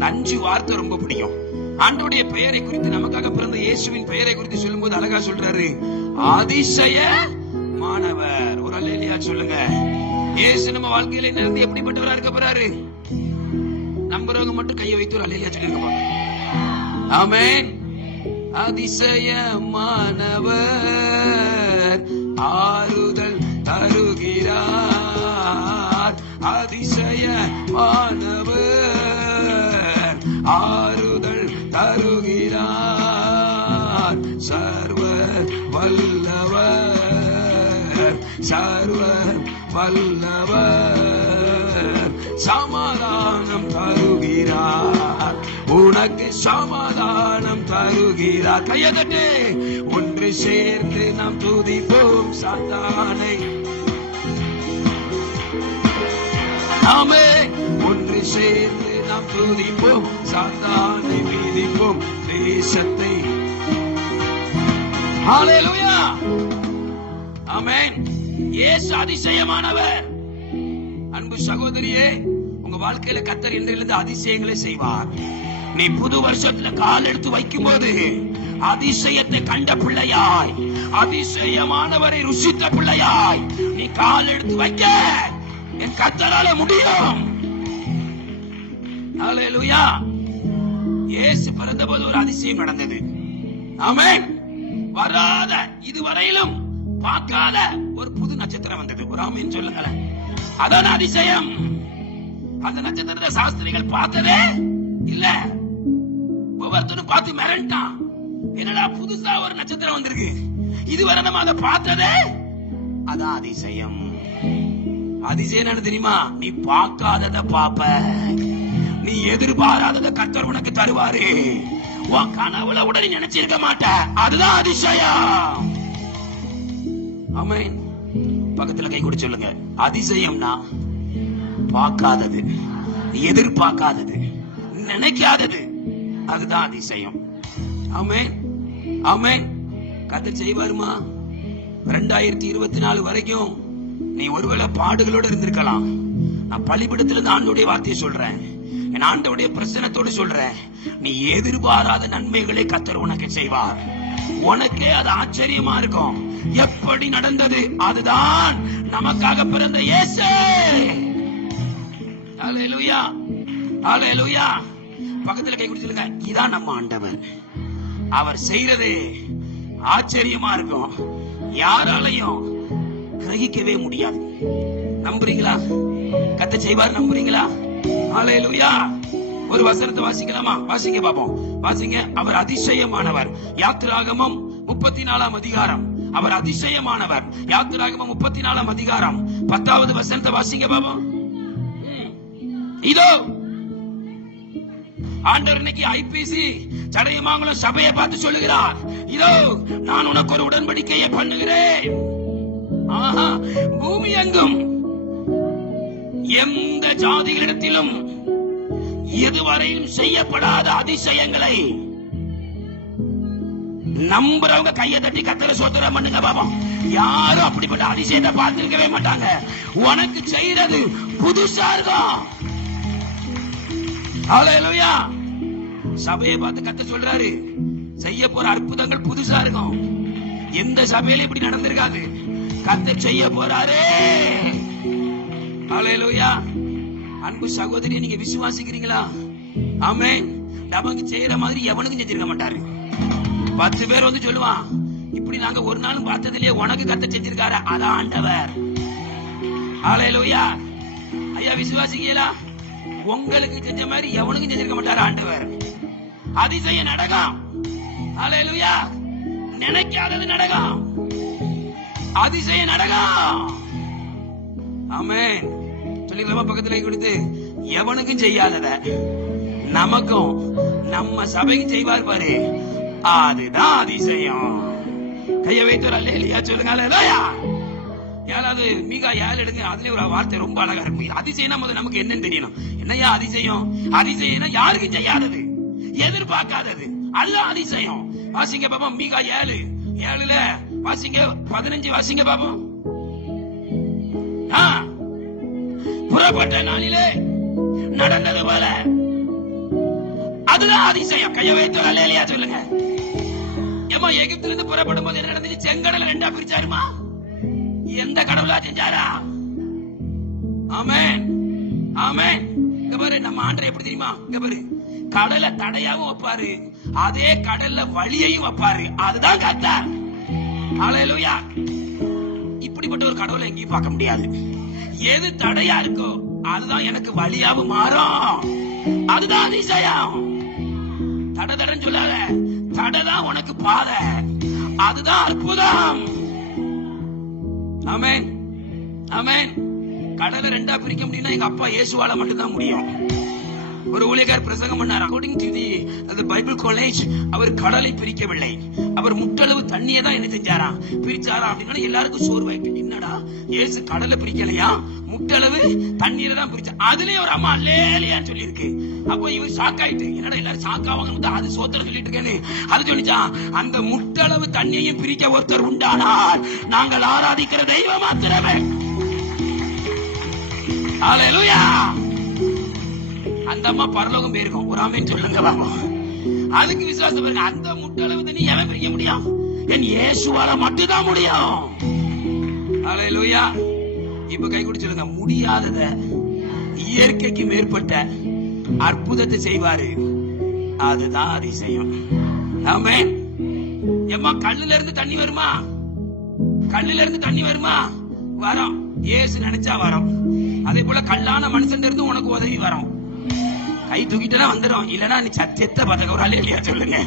அந்த 5 வார்த்தை ரொம்ப பிடிக்கும். ஆண்டவருடைய பெயரை குறித்து, நமக்காக பிறந்த இயேசுவின் பெயரை குறித்து சொல்லும்போது அழகா சொல்றாரு, அதிசயமானவர். ஒரு அல்லேலூயா சொல்லுங்க. இயேசு நம்ம வாழ்க்கையில நடந்து எப்படிப்பட்டவரா இருக்க போறாரு? நம்புறவங்க மட்டும் கையை வைத்து ஒரு அல்லேலூயா சொல்லுங்க. ஆமென். அதிசயமானவர், ஆறுதல் தருகிறார். அதிசயமானவர், ஆறுதல் தருகிறார். சர்வ வல்லவர், சர்வ வல்லவர், சமாதானம் தருகிறார். உனக்கு சமாதானம் தருகிறார். கையதட்டு. ஒன்று சேர்ந்து நாம் துதிப்போம் சாத்தானை. ஆமென். ஒன்று சேர்ந்து நாம் துதிப்போம் சாத்தானை, மிதிப்போம் தேசத்தை. ஹல்லேலூயா. ஆமென். இயேசு அதிசயமானவர். அன்பு சகோதரியே, உங்க வாழ்க்கையில கர்த்தர் இன்றிலிருந்து அதிசயங்களை செய்வார். நீ புது வருஷத்துல கால் எடுத்து வைக்கும் போது அதிசயத்தை கண்ட பிள்ளையாய், அதிசயமானவரை ருசித்த பிள்ளையாய் நீ கால் எடுத்து வைக்க என் கர்த்தரால முடியும். ஹல்லேலூயா. இயேசு பிறந்தபோது ஒரு அதிசயம் நடந்தது. ஆமென். வராத, இதுவரையிலும் பார்க்காத ஒரு புது நட்சத்திரம் வந்தது. ஒரு ஆமென் சொல்லுங்களேன். அதான் அதிசயம். அந்த நட்சத்திரத்தை சாஸ்திரிகள் பார்த்ததே இல்ல. ஒவ்வொருத்தரும் பார்த்து மிரண்டான். என்னடா புதுசா ஒரு நட்சத்திரம் வந்திருக்கு, இதுவரை நம்ம அதை பார்த்ததே. அதான் அதிசயம். அதிசயம் என்ன தெரியுமா? நீ பார்க்காதத பாப்ப, நீ எதிர்பாராதத கர்த்தர் உனக்கு தருவாரு. உன் கனவுல உடனே நினைச்சிருக்க மாட்ட. அதுதான் அதிசயம். ஆமென். பக்கத்துல கை கொடு சொல்லுங்க. அதிசயம்னா பார்க்காதது, எதிர்பார்க்காதது, நினைக்காதது, அதுதான் அதிசயம். ஆமென். ஆமென். கர்த்தர் செய்வாருமா? 2024 வரைக்கும் நீ ஒருவேளை பாடுகளோட இருந்திருக்கலாம். நான் பள்ளிக்கூடத்திலிருந்து ஆண்டோடைய வார்த்தையை சொல்றேன், என் ஆண்டோடைய பிரசனத்தோடு சொல்றேன். நீ எதிர்பாராத நன்மைகளை கர்த்தர் உனக்கு செய்வார். உனக்கே அது ஆச்சரியமா இருக்கும். எப்படி நடந்தது? அதுதான் நமக்காக பிறந்த இயேசு. ஹல்லேலூயா. ஹல்லேலூயா. பக்கத்துல கை கொடுத்துருங்க. இதான் நம்ம ஆண்டவர். அவர் செய்யறது ஆச்சரியமா இருக்கும். யாராலையும் கிரகிக்கவே முடியாது. நம்புறீங்களா? கர்த்தர் செய்வார். நம்புறீங்களா? ஹல்லேலூயா. ஒரு வசனத்தை வாசிக்கலாமா? வாசிங்க பாப்போம். வாசிங்க. அவர் அதிசயமானவர். யாத்திராகமம் 34 அதிகாரம். அவர் அதிசயமானவர். யாத்திராகமம் 34 அதிகாரம் 10வது வசனத்தை வாசிங்க பாப்போம். இதோ ஆண்டவர் இன்னைக்கு ஐபிசி சடையமங்கலம் சபையை பார்த்து சொல்லுகிறார், இதோ நான் உனக்கு ஒரு உடன்படிக்கையை பண்ணுகிறேன். பூமி எங்கும் எந்த ஜாதிகளிடத்திலும் இதுவரையும் செய்யப்படாத அதிசயங்களை நம்புறவங்க கையை தட்டி கர்த்தரை ஸ்தோத்திரம் பண்ணுங்க பாப்போம். யாரும் அப்படிப்பட்ட அதிசயத்தை பார்த்திருக்கவே மாட்டாங்க. உனக்கு செய்யறது புதுசா இருக்கும். ஹல்லேலூயா. சபையை பார்த்து கர்த்தர் சொல்றாரு, செய்ய போற அற்புதங்கள் புதுசா இருக்கும். எந்த சபையில இப்படி நடந்திருக்காது. கர்த்தர் செய்ய போறாரே. ஹல்லேலூயா. அன்பு சகோதரி, நீங்க விசுவாசிக்கிறீங்களா? ஆமென். நமக்கு செய்யற மாதிரி எவனுக்கும் செஞ்சிருக்க மாட்டாரு. 10 பேர் வந்து சொல்லுவான், இப்படி நாங்க ஒரு நாளும் பார்த்ததிலேயே, உனக்கு கர்த்தர் செஞ்சிருக்காரு. அதான் ஆண்டவர். ஹல்லேலூயா. ஐயா விசுவாசிக்கலா? உங்களுக்கு செஞ்ச மாதிரி எவனுக்கும் செஞ்சிருக்க மாட்டாரு ஆண்டவர். அதிசயம் நடக்கும். ஹல்லேலூயா. நினைக்காதது நடக்கும். அதிசயம் நடக்கும். ஆமென். சொல்லிக்கலாமா? பக்கத்துல கொடுத்து, எவனுக்கும் செய்யாதத நமக்கும் நம்ம சபைக்கு செய்வார் பாரு, அதுதான் அதிசயம். கைய வைத்து அல்லேலூயா சொல்லுங்க. அல்லேலூயா. யாராவது மீகா 7 எடுங்க. அதுல ஒரு வார்த்தை ரொம்ப அழகா இருக்கும். அதிசயம் நமக்கு என்னன்னு தெரியணும். என்னையா அதிசயம்? அதிசயம் யாருக்கும் செய்யாதது, எதிர்பார்க்காதது, அதுதான் அதிசயம். வாசிங்க பாப்போம். மீகா 7:7 வாசிங்க. 15 வாசிங்க பாப்போம். புறப்பட்ட நாளிலே நடந்தது போல அதுதான் அதிசயம். கைய வைத்து அல்லேலூயா சொல்லுங்க. ஏமா எகிப்துல இருந்து புறப்படும் போது என்ன நடந்துச்சு? செங்கடலை ரெண்டா பிரிச்சாருமா. எந்த கடவுளா செஞ்சாரா? ஆமென், ஆமென். இங்க பாரு, நம்ம ஆண்டவர் எப்படி தெரியுமா? இங்க பாரு, கடலை தடையாவும் வைப்பாரு, அதே கடல்ல வழியையும் வைப்பாரு. அதுதான் கர்த்தர். அல்லேலூயா. இப்படிப்பட்ட ஒரு கடவுளை எங்கேயும் பார்க்க முடியாது. எது தடையா இருக்கோ அதுதான் எனக்கு வழியாவும் மாறும். அதுதான் அதிசயம். தடை தடன்னு சொல்லாத, தடைதான் உனக்கு பாதை. அதுதான் அற்புதம். ஆமென், ஆமென். கடலை ரெண்டா பிரிக்க முடியும்னா எங்க அப்பா இயேசுவால மட்டும்தான் முடியும். ஒரு ஊழியக்காரர் பிரசங்கம் பண்ணார். According to the Bible college, அவர் கடலை பிரிக்கவில்லை, அவர் முட்டளவு தண்ணியை தான் என்ன செஞ்சாரா? பிரிச்சாரா? அப்படின்னா எல்லாருக்கும் சோர்வாயிட்டு, என்னடா இயேசு கடலை பிரிக்கலையா, முட்டளவு தண்ணீரை தான் பிரிச்சா. அதுலயே ஒரு அம்மா அல்லேலூயான்னு சொல்லி இருக்கு. அப்போ இவர் ஷாக் ஆயிட்டு, என்னடா எல்லாரும் ஷாக் ஆவாங்க, அது சோத்திரம் சொல்லிட்டு இருக்கேன்னு. அது சொல்லிச்சா, அந்த முட்டளவு தண்ணியையும் பிரிக்க ஒருத்தர் உண்டானால் நாங்கள் ஆராதிக்கிற தெய்வம் மாத்திரமே. அல்லேலூயா. அந்த அம்மா பரலோகம் போயிருக்கும். ஒரு ஆமென் சொல்லுங்க பாபா. அதுக்கு விசுவாசம் பாருங்க. அந்த முட்டளவு தண்ணி எவன் பிரிக்க முடியும்? என் இயேசுவால மட்டும்தான் முடியும். அல்லேலூயா. இப்ப கை குடிச்சிருங்க. முடியாதத இயற்கைக்கு மேற்பட்ட அற்புதத்தை செய்வாரு. அதுதான் அதிசயம். ஆமென். ஏம்மா கல்லுல இருந்து தண்ணி வருமா? கல்லுல இருந்து தண்ணி வருமா? வரும். இயேசு நினைச்சா வரும். அதே போல கல்லான மனுஷன் இருந்து உனக்கு உதவி வரும். கை தூக்கிட்டா வந்துடும். இல்லன்னா நீ சத்தியத்தை பார்த்த ஒரு அல்லேலூயா சொல்லுங்க.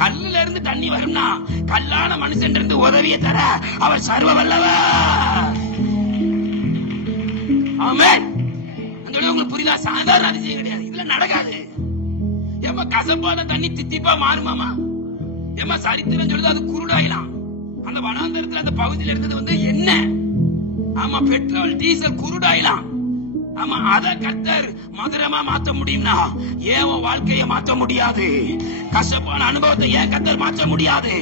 கல்லுல இருந்து தண்ணி வரும்னா கல்லான மனுஷன் இருந்து உதவியை தர அவர் சர்வ வல்லவர். ஆமென். உங்களுக்கு புரியுதா? சாதாரண அதிசயம் கிடையாது, இதுல நடக்காது. ஏமா கசப்பான தண்ணி தித்திப்பா மாறுமாமா? ஏமா சரித்திரம் சொல்லுது அது குருடாயிலாம். அந்த வனாந்தரத்துல அந்த பகுதியில் இருந்தது வந்து என்ன? ஆமா, பெட்ரோல் டீசல் குருடாயிலாம். ஆமா, அத கர்த்தர் மதுரமா மாத்த முடியும்னா ஏன் உன் வாழ்க்கையை மாத்த முடியாது? கசப்பான அனுபவத்தை ஏன் கர்த்தர் மாற்ற முடியாது?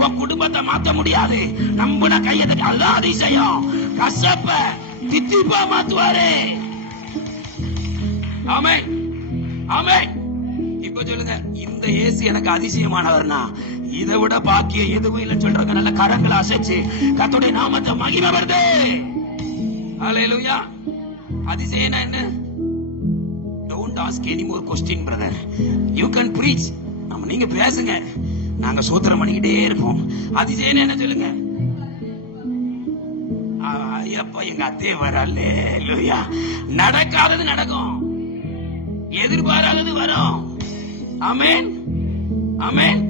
உன் குடும்பத்தை மாத்த முடியாது? நம்பின கையத்தை, அதுதான் அதிசயம். கசப்ப தித்திப்பா மாத்துவாரு. ஆமென், ஆமென். இப்ப சொல்லுங்க, இந்த இயேசு எனக்கு அதிசயமானவர்னா இதை விட பாக்கியம் எதுவும் இல்லைன்னு சொல்றாங்க. நல்ல கரங்களை அசைச்சு கர்த்தருடைய நாமத்தை மகிமை வருது. அல்லேலூயா. அதிசயம்னா என்ன? Don't ask any more question brother. You can preach. நம்ம நீங்க பேசுங்க, நாங்க சோத்திரம் பண்ணிக்கிட்டே இருப்போம். அதிசயம் என்ன சொல்லுங்க? ஐயப்பா எங்க அத்தே வரலே. அல்லேலூயா. நடக்காதது நடக்கும், எதிர்பாராதது வரும். ஆமென், ஆமென்.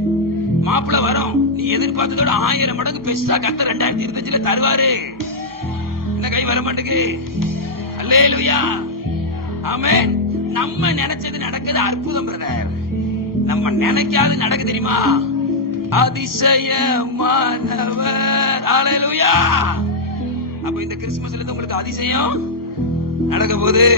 மாப்பிள்ள வரும், நீ எதிர்பார்த்ததோட 1000 மடங்கு பெருசா கர்த்தர் 2025 தருவாரு. இந்த கை வர மாட்டேங்குது. அல்லேலூயா. ஆமென். நம்ம நினைச்சது நடக்குது. அற்புதம் பிரதர். நம்ம நினைக்காது நடக்கு தெரியுமா? அதிசயமானவர். அல்லேலூயா. அப்ப இந்த கிறிஸ்துமஸ்ல இருந்து உங்களுக்கு அதிசயம் நடக்க போகுது.